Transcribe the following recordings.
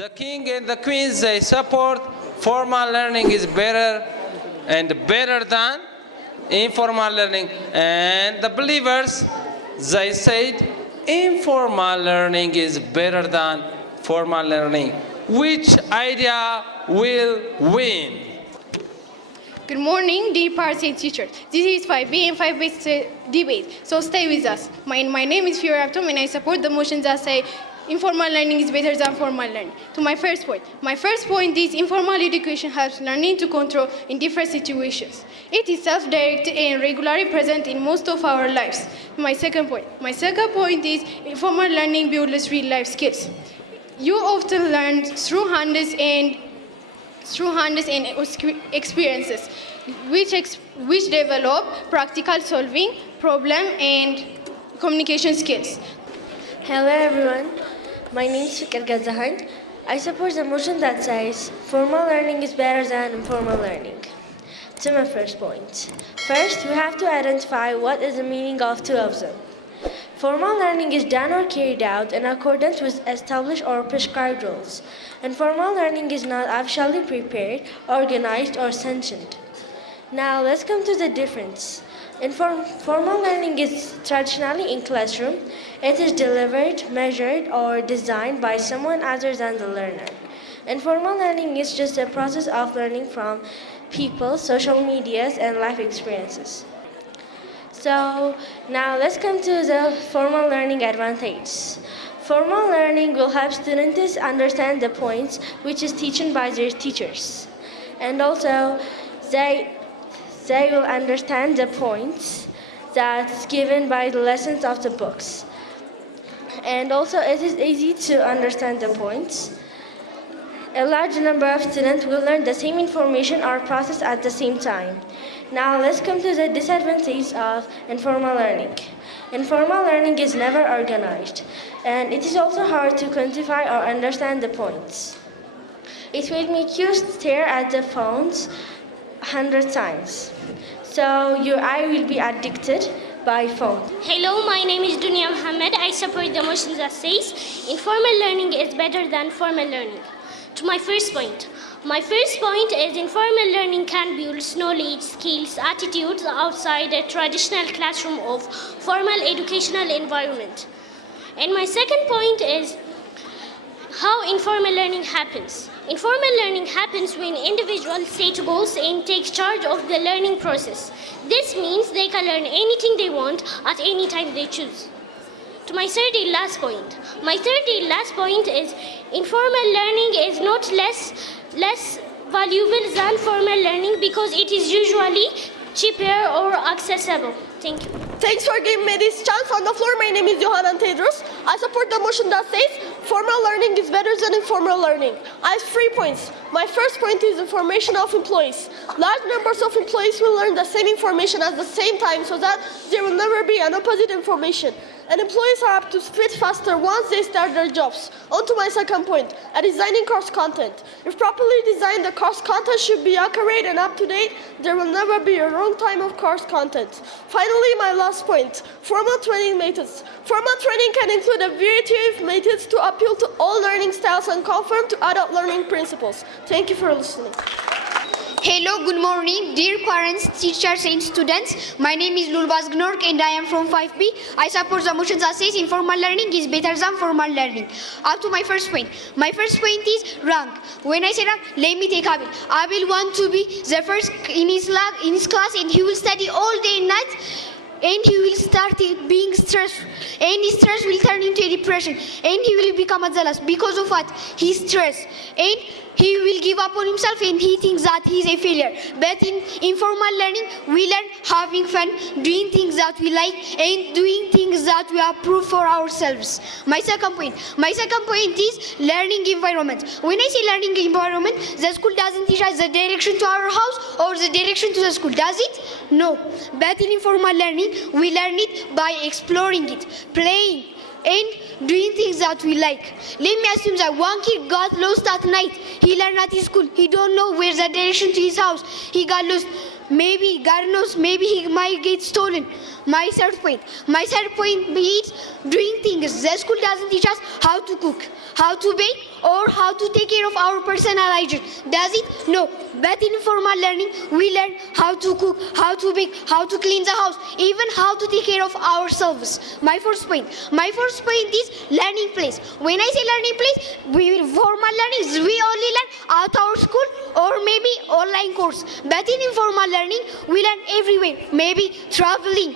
The king and the queens, they support formal learning is better and better than informal learning. And the believers, they said informal learning is better than formal learning. Which idea will win? Good morning, dear parents and teachers. This is 5B and 5B debate, so stay with us. My name is Fiora Aptom and I support the motions that say informal learning is better than formal learning. To my first point. My first point is informal education helps learning to control in different situations. It is self-directed and regularly present in most of our lives. My second point is informal learning builds real life skills. You often learn through hands and experiences, which develop practical solving, problem and communication skills. Hello everyone, my name is Fikar Gazahan. I support the motion that says formal learning is better than informal learning. To my first point. First, we have to identify what is the meaning of two of them. Formal learning is done or carried out in accordance with established or prescribed rules. Informal learning is not officially prepared, organized, or sanctioned. Now, let's come to the difference. Formal learning is traditionally in classroom. It is delivered, measured, or designed by someone other than the learner. Informal learning is just a process of learning from people, social medias, and life experiences. So now let's come to the formal learning advantage. Formal learning will help students understand the points which is teaching by their teachers. And also they will understand the points that's given by the lessons of the books. And also it is easy to understand the points. A large number of students will learn the same information or process at the same time. Now let's come to the disadvantages of informal learning. Informal learning is never organized, and it is also hard to quantify or understand the points. It will make you stare at the phones 100 times, so your eye will be addicted by phone. Hello, my name is Dunia Mohammed. I support the motion that says informal learning is better than formal learning. To my first point is informal learning can build knowledge, skills, attitudes outside a traditional classroom of formal educational environment. And my second point is how informal learning happens. Informal learning happens when individuals set goals and take charge of the learning process. This means they can learn anything they want at any time they choose. To my third and last point. My third and last point is informal learning is not less valuable than formal learning because it is usually cheaper or accessible. Thank you. Thanks for giving me this chance on the floor. My name is Johanan Tedros. I support the motion that says formal learning is better than informal learning. I have 3 points. My first point is information of employees. Large numbers of employees will learn the same information at the same time so that there will never be an opposite information. And employees are apt to split faster once they start their jobs. On to my second point, designing course content. If properly designed, the course content should be accurate and up to date. There will never be a wrong time of course content. Finally, my last point, formal training methods. Formal training can include a variety of methods to appeal to all learning styles and conform to adult learning principles. Thank you for listening. Hello, good morning, dear parents, teachers and students. My name is Lulbaz Gnork and I am from 5B. I support the motion that says informal learning is better than formal learning. Up to my first point. My first point is rank. When I say rank, let me take Abil. Abil wants to be the first in his class and he will study all day and night. And he will start being stressed, and his stress will turn into a depression, and he will become a zealous because of what? His stress, and he will give up on himself and he thinks that he is a failure. But in informal learning, we learn having fun, doing things that we like, and doing things that we approve for ourselves. My second point is learning environment. When I say learning environment, the school doesn't teach us the direction to our house or the direction to the school, does it? No. But in informal learning, we learn it by exploring it, playing, and doing things that we like. Let me assume that one kid got lost at night. He learned at his school. He don't know where's the direction to his house. He got lost. Maybe, God knows, maybe he might get stolen. My third point is doing things. The school doesn't teach us how to cook, how to bake, or how to take care of our personal hygiene. Does it? No. But in informal learning, we learn how to cook, how to bake, how to clean the house, even how to take care of ourselves. My first point is learning place. When I say learning place, formal learning is we only learn at our school or maybe online course. But in informal learning, we learn everywhere. Maybe traveling,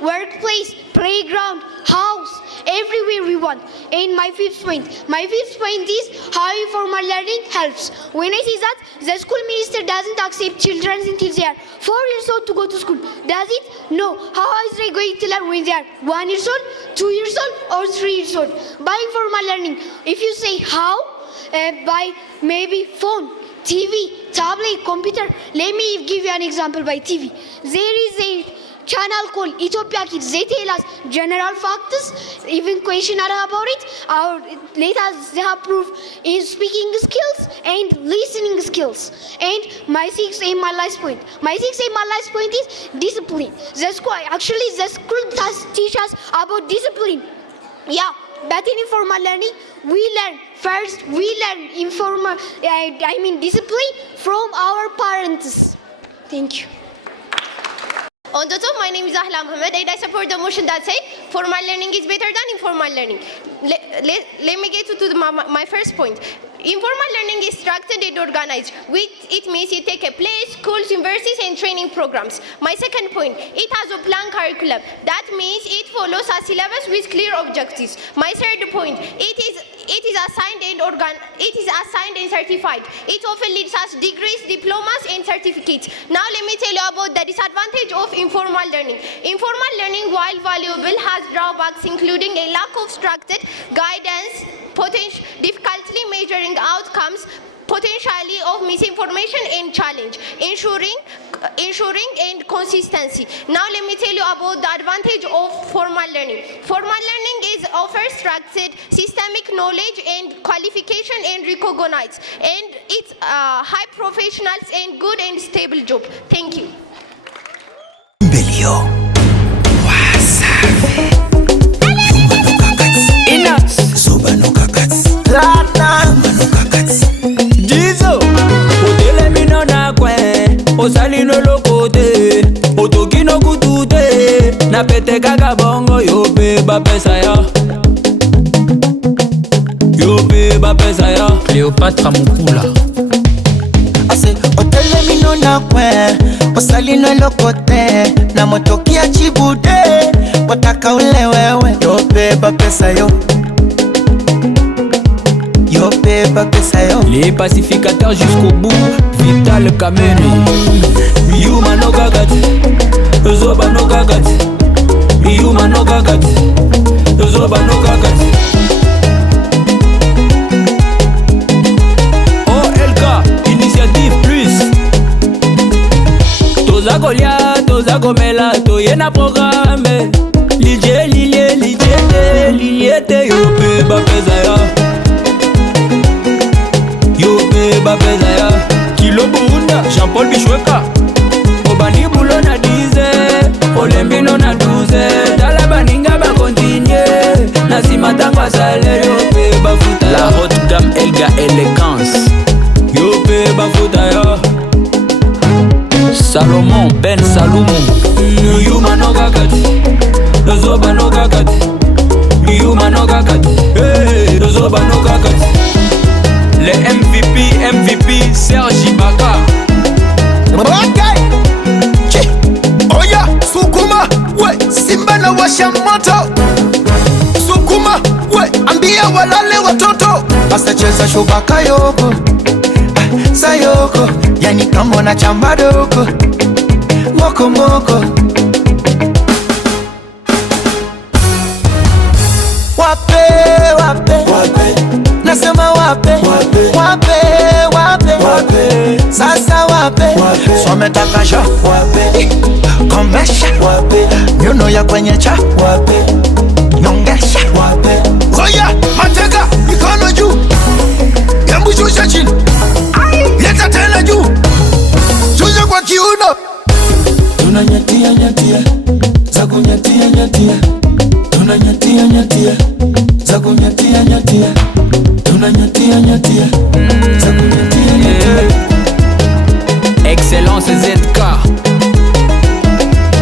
workplace, playground, house, everywhere we want. And my fifth point is how informal learning helps. When I say that, the school minister doesn't accept children until they are 4 years old to go to school. Does it? No. How is they going to learn when they are 1 year old, 2 years old, or 3 years old? By informal learning, if you say how, by maybe phone, TV, tablet, computer. Let me give you an example by TV. There is a channel called Ethiopia Kids. They tell us general facts, even questionnaire about it. They have proof in speaking skills and listening skills. And my sixth and my last point is discipline. The school does teach us about discipline. Yeah, but in informal learning, we learn discipline from our parents. Thank you. On the top, my name is Ahla Mohammed and I support the motion that says formal learning is better than informal learning. Let me get to my first point. Informal learning is structured and organized, which it means it takes a place, schools, universities, and training programs. My second point, it has a planned curriculum. That means it follows a syllabus with clear objectives. My third point, it is assigned and certified. It often leads us degrees, diplomas, and certificates. Now let me tell you about the disadvantage of informal learning. Informal learning, while valuable, has drawbacks including a lack of structured guidance, difficulty measuring outcomes, potentially of misinformation and challenge, ensuring and consistency. Now let me tell you about the advantage of formal learning. Formal learning is offers structured, systemic knowledge and qualification and recognized, and it's high professionals and good and stable job. Thank you. Osalino lokote, otokino kutute, na pete kaka bongo yope ba pesa ya, Cléopatra Mukula. Ase otelemino na kwe, osalino lokote, na motokia chibude, wataka ule wewe, yope ba pesa yo. Les pacificateurs jusqu'au bout, Vital Kameni. Yuma no gagat, Zoba no gagat. Yuma no gagat, Zoba no gagat. OLK, initiative plus. Toza Golia, Toza Gomela, Toyena programme. Liliete, yope ba pezaya. Babezaya, Kilo Bunda, Jean-Paul Bichweka, Obani Bulo na 10, Olembino na 12, Dala Baninga ba continue, Nasima Tangwa salaire, Yope Bafuta. La haute gamme Elga Elegance, Yope Bafuta ya. Salomon Ben Salomon, Yuma no gagat, Zoba no gagat, Yuma no gagat, Zoba no gagat. Les MVP, Sergi Baka. Oya, Sukuma, we, Simba na washa moto. Sukuma, we, ambia walale watoto. Basta cheza shubaka yoko, sayoko, yani kama na chamba doko. Moko moko. Wape. Nasema wape. Sasa wape. Swametaka sha wape. Komesha wape. Nyuno ya kwenye cha wape. Nyongesha wape. Oya, mateka, mikono juu. Yambu shusha chini. Leta tena juu. Shusha kwa kiuno. tunanyatia nyatia za kunyatia nyatia, tunanyatia nyatia za kunyatia nyatia, tunanyatia nyatia za kunyatia nyatia. Excellence ZK,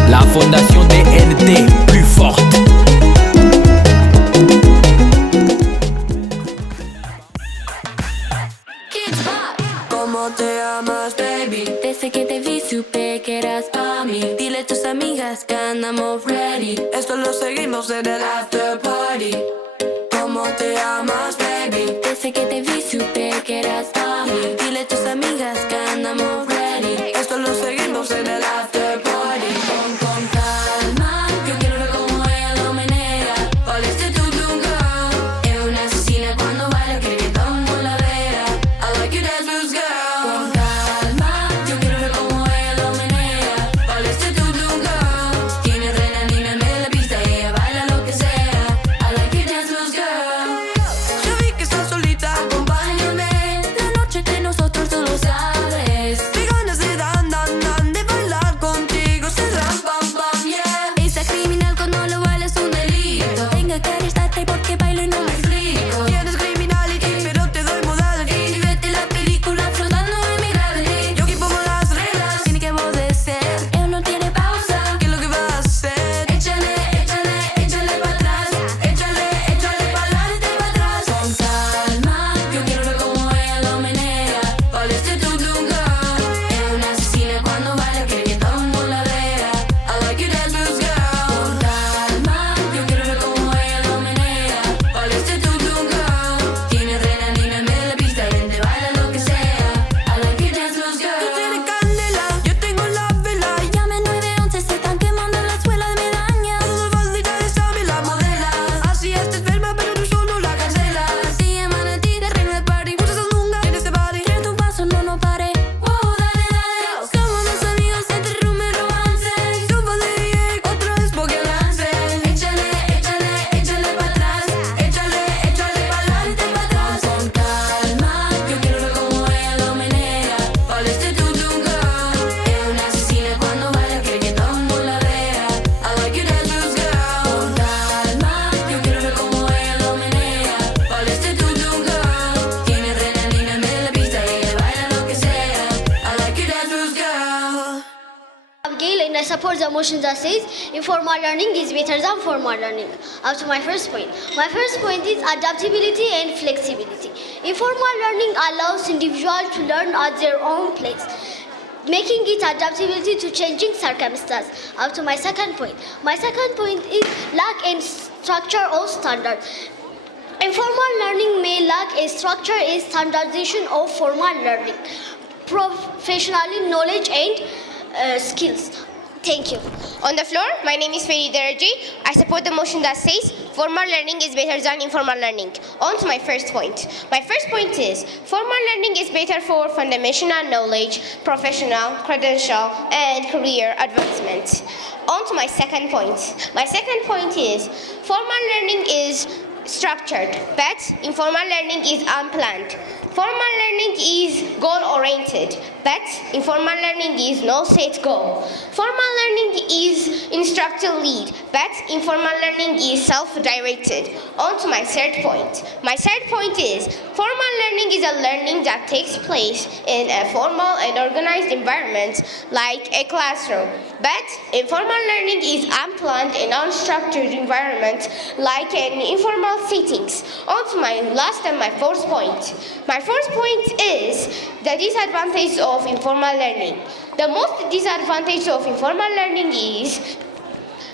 la fondation DNT, plus forte. ¿Cómo te llamas, baby? Desde que te vi supe que eras pa' mí. Dile a tus amigas que andamos ready. Esto lo seguimos en el after party. ¿Cómo te llamas, baby? Desde que te vi supe que eras pa' mí. Dile a tus amigas que andamos ready. Esto lo seguimos en el after party. Con calma, yo quiero ver cómo ella lo menea. All is the do-do girl. Es una asesina cuando baila, quiere que todo el mundo la vea. I like you dance moves, girl. Con calma, yo quiero ver cómo ella lo menea. All is the do-do girl. Tiene adrenalina en la pista y ella baila lo que sea. I like you dance moves, girl. Yo vi que estás solita, acompáñame. La noche de nosotros tú lo sabes. Mi ganas de dan, de bailar contigo se ram, pam, pam, yeah. Esa criminal cuando lo baila es un delito. Tengo que arrestarte porque bailo y no me explico. Tienes criminality, pero te doy modality. Y vete la película flotando en mi gravity. Yo aquí pongo las reglas, tiene que obedecer. Él no tiene pausa, ¿qué es lo que va a hacer? Échale, échale, échale para atrás. Échale, échale para adelante y para atrás. Con calma, yo quiero ver cómo ella lo menea. All is the do-do girl. Es una asesina cuando baila, quiere que todo el mundo la vea. I like you dance moves, girl. Con calma, yo quiero ver cómo ella lo menea. All is the do-do girl. Tiene adrenalina en medio de la pista, vente, baila lo que sea. I like you dance moves, girl. Tú tienes candela, yo tengo la vela. Llame 911, se están quemando la suela de medalla. Todo fácil, ya sabe la modela. Así es, te enferma, pero tú solo la cancelas. Si llaman a ti, terreno de party. Muchas son lungas en este party. Tira tu paso, no pare. Wow, dale, dale. Somos los amigos entre rumbo y romance. Zumba de DJ, otra vez porque lance. Échale, échale, échale para atrás. Échale, échale para adelante y para atrás. Con calma, yo quiero ver cómo ella lo menea. All is the do-do girl. Es una asesina cuando baila, quiere que todo el mundo la vea. I like you dance moves, girl. Con calma, yo quiero ver cómo ella lo menea. All is the do-do girl. Tiene adrenalina en medio de la pista y ella baila lo que sea. I like you dance moves, girl. I'm Gail and I support the motion that says informal learning is better than formal learning. Up to my first point. My first point is adaptability and flexibility. Informal learning allows individuals to learn at their own pace, making it adaptability to changing circumstances. Up to my second point. My second point is lack in structure or standard. Informal learning may lack a structure and standardization of formal learning, professional knowledge and skills. Thank you. On the floor, my name is Feri Deraji. I support the motion that says formal learning is better than informal learning. On to my first point. My first point is formal learning is better for fundamental knowledge, professional, credential, and career advancement. On to my second point. My second point is formal learning is structured, but informal learning is unplanned. Formal learning is goal-oriented, but informal learning is no set goal. Formal learning is instructor-led, but informal learning is self-directed. On to my third point. My third point is formal learning is a learning that takes place in a formal and organized environment like a classroom, but informal learning is unplanned and unstructured environment like an informal settings. On to my last and my fourth point. My first point is the disadvantage of informal learning. The most disadvantage of informal learning is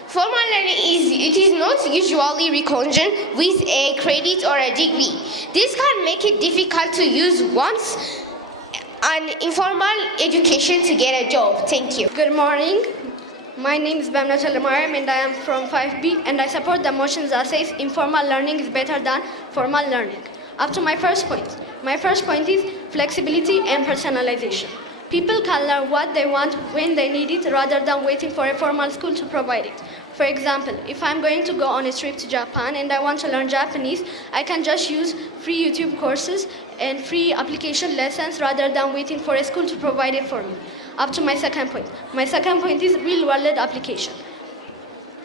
formal learning is not usually recognized with a credit or a degree. This can make it difficult to use once an informal education to get a job. Thank you. Good morning. My name is Bamna Chalamariam and I am from 5B and I support the motion that says informal learning is better than formal learning. Up to my first point. My first point is flexibility and personalization. People can learn what they want when they need it rather than waiting for a formal school to provide it. For example, if I'm going to go on a trip to Japan and I want to learn Japanese, I can just use free YouTube courses and free application lessons rather than waiting for a school to provide it for me. Up to my second point. My second point is real-world application.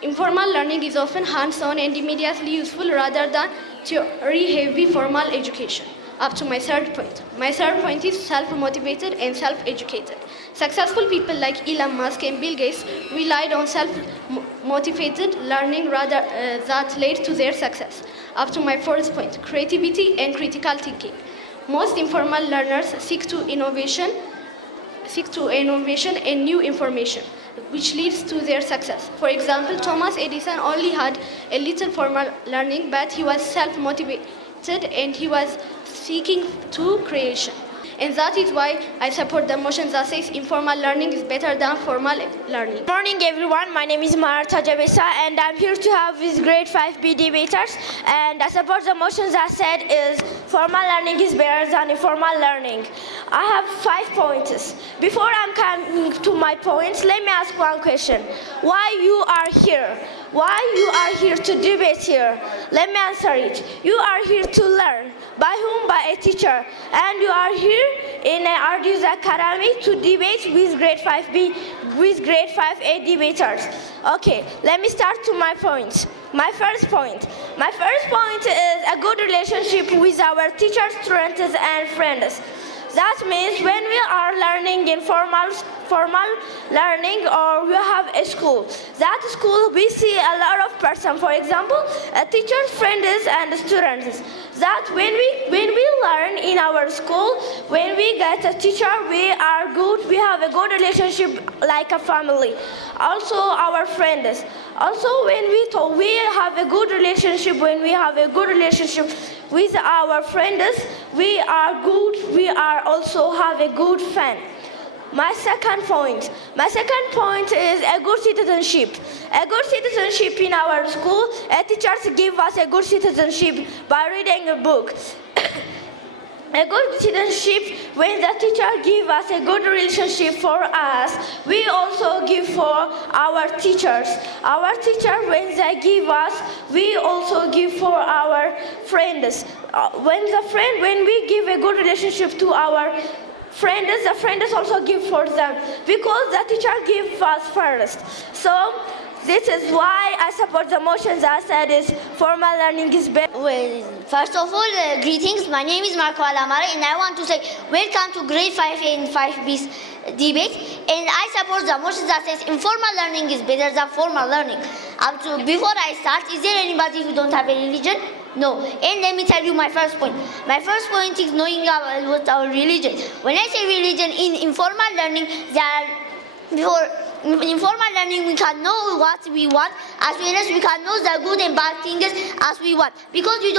Informal learning is often hands-on and immediately useful rather than theory-heavy formal education. Up to my third point. My third point is self-motivated and self-educated. Successful people like Elon Musk and Bill Gates relied on self-motivated learning that led to their success. Up to my fourth point, creativity and critical thinking. Most informal learners seek to innovation and new information, which leads to their success. For example, Thomas Edison only had a little formal learning, but he was self-motivated and he was seeking to creation. And that is why I support the motion that says informal learning is better than formal learning. Good morning everyone, my name is Marta Jabesa and I'm here to have with grade 5B debaters, and I support the motion that said is formal learning is better than informal learning. I have 5 points. Before I'm coming to my points, let me ask one question. Why you are here? Why you are here to debate here? Let me answer it. You are here to learn. By whom? By a teacher. And you are here in ARDI Youth Academy to debate with grade 5B, with grade 5A debaters. Okay, let me start to my points. My first point is a good relationship with our teachers, students, and friends. That means when we are learning in formal learning, or we have a school, that school we see a lot of person, for example, teachers, friends, and students. That when we learn in our school, when we get a teacher, we are good, we have a good relationship like a family. Also our friends. Also when we have a good relationship, when we have a good relationship with our friends, we are good, we are also have a good fan. My second point is a good citizenship. A good citizenship in our school, teachers give us a good citizenship by reading a book. A good citizenship, when the teacher gives us a good relationship for us, we also give for our teachers. Our teacher, when they give us, we also give for our friends. When we give a good relationship to our friends, the friends also give for them, because the teacher gives us first. So this is why I support the motion that said is formal learning is better. Well, first of all, greetings. My name is Marco Alamara, and I want to say welcome to grade 5A and 5B's debate. And I support the motion that says informal learning is better than formal learning. Before I start, is there anybody who don't have a religion? No. And let me tell you my first point. My first point is knowing about our religion. When I say religion in informal learning, in informal learning, we can know what we want, as well as we can know the good and bad things as we want. Because we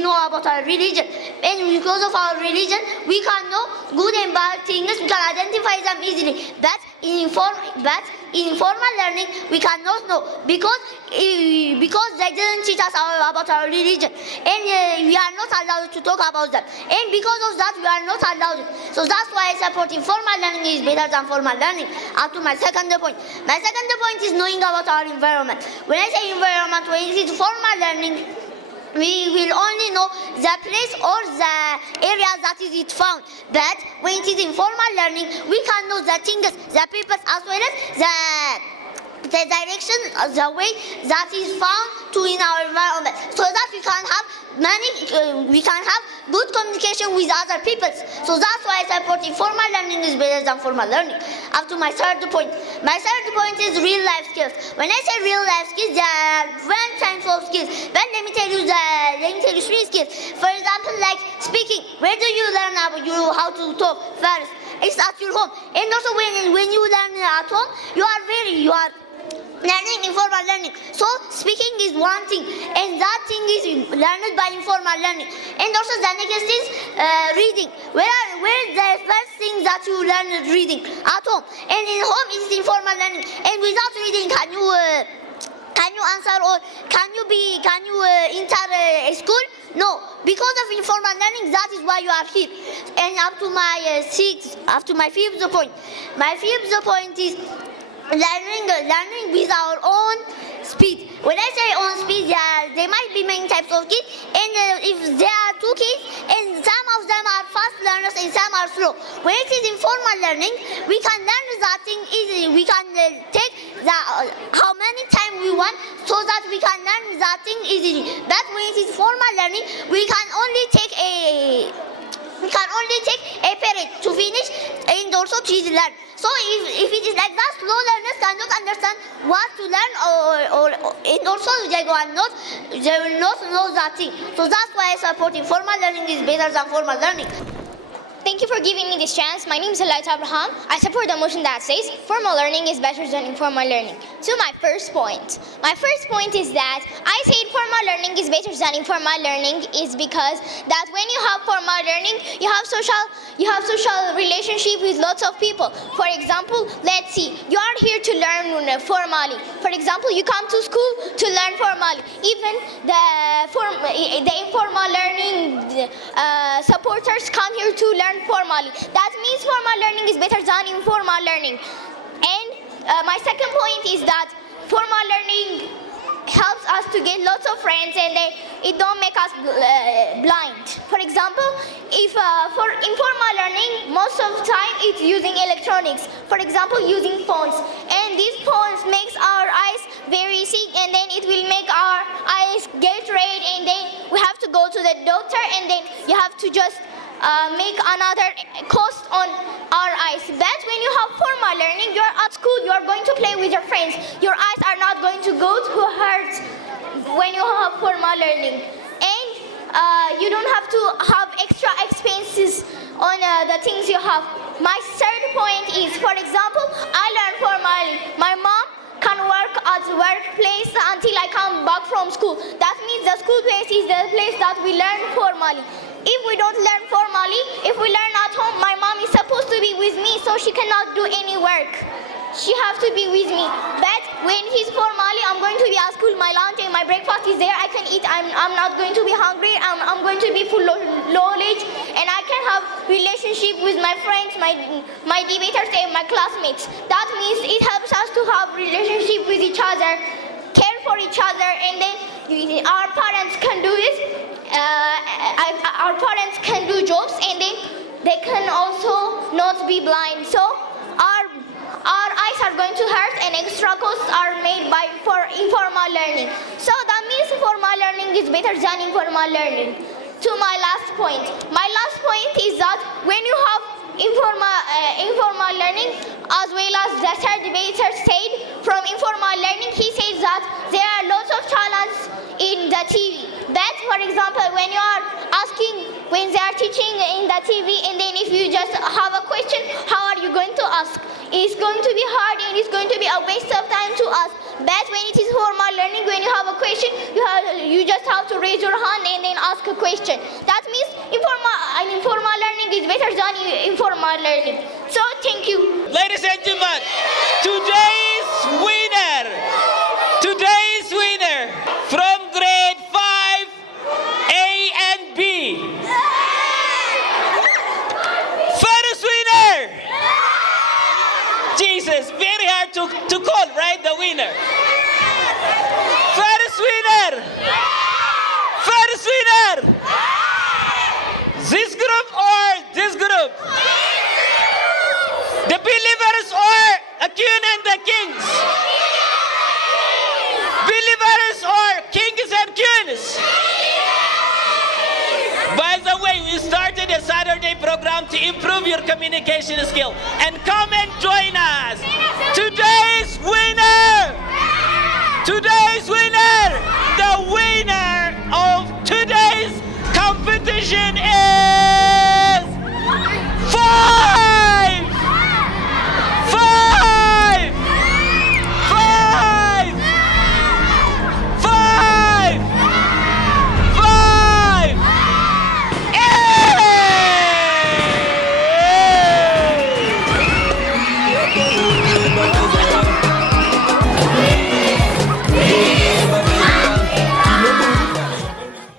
know about our religion. And because of our religion, we can know good and bad things, we can identify them easily. But in informal learning, we cannot know, because they didn't teach us about our religion, and we are not allowed to talk about them, and because of that we are not allowed. So that's why I support informal learning is better than formal learning. Up to my second point. My second point is knowing about our environment. When I say environment, when it is formal learning, we will only know the place or the area that is it found. But when it is informal learning, we can know the things, the papers, as well as the direction, the way that is found to in our environment, so that we can have good communication with other people. So that's why I support informal learning is better than formal learning. Up to my third point. My third point is real life skills. When I say real life skills, there are one type of skills. But let me tell you 3 skills. For example, like speaking. Where do you learn how to talk first? It's at your home. And also when you learn at home, you are learning informal learning. So speaking is one thing, and that thing is learned by informal learning. And also the next is reading. Where the first thing that you learn is reading at home, and in home is informal learning. And without reading, can you answer, or can you enter a school? No, because of informal learning. That is why you are here. And up to my fifth point. My fifth point is learning with our own speed. When I say own speed, there might be many types of kids, and if there are two kids, and some of them are fast learners and some are slow. When it is informal learning, we can learn that thing easily. We can take how many time we want, so that we can learn that thing easily. But when it is formal learning, we can only take a period to finish and also to learn. So if it is like that, slow learners cannot understand what to learn, and also they will not know that thing. So that's why I support informal learning is better than formal learning. Thank you for giving me this chance. My name is Elijah Abraham. I support the motion that says formal learning is better than informal learning. To my first point. My first point is that I say formal learning is better than informal learning is because that when you have formal learning, you have social relationship with lots of people. For example, let's see, you are here to learn formally. For example, you come to school to learn formally. Even the informal learning supporters come here to learn formally. That means formal learning is better than informal learning. And my second point is that formal learning helps us to get lots of friends, and it don't make us blind. For example, if for informal learning, most of the time it's using electronics. For example, using phones, and these phones makes our eyes very sick, and then it will make our eyes get red, and then we have to go to the doctor, and then you have to just make another cost on our eyes. But when you have formal learning, you're at school, you're going to play with your friends. Your eyes are not going to go to hurt when you have formal learning. And you don't have to have extra expenses on the things you have. My third point is, for example, I learn formally. My mom can work at workplace until I come back from school. That means the school place is the place that we learn formally. If we don't learn formally, if we learn at home, my mom is supposed to be with me, so she cannot do any work. She has to be with me. But when he's formally, I'm going to be at school, my lunch and my breakfast is there, I can eat, I'm not going to be hungry, I'm going to be full of knowledge, and I can have relationship with my friends, my debaters and my classmates. That means it helps us to have relationship with each other, care for each other, and then our parents can do this. Our parents can do jobs, and then they can also not be blind. So our eyes are going to hurt, and extra costs are made for informal learning. So that means formal learning is better than informal learning. To my last point. My last point is that when you have informal learning, as well as the third debater said, from informal learning, he says that there are lots of talents in the TV. But for example, when you are when they are teaching in the TV, and then if you just have a question, how are you going to ask? It's going to be hard, and it's going to be a waste of time to ask. But when it is formal learning, when you have a question, you just have to raise your hand and then ask a question. That means informal learning is better than informal learning. So thank you. Ladies and gentlemen, today's winner from grade 5, A and B. First winner. Jesus, very hard to call, right? The winner. First winner. This group or this group? The believers or a queen and the kings? Believers or kings and queens? By the way, we started a Saturday program to improve your communication skill. And come and join us. Today's winner, the winner of today's competition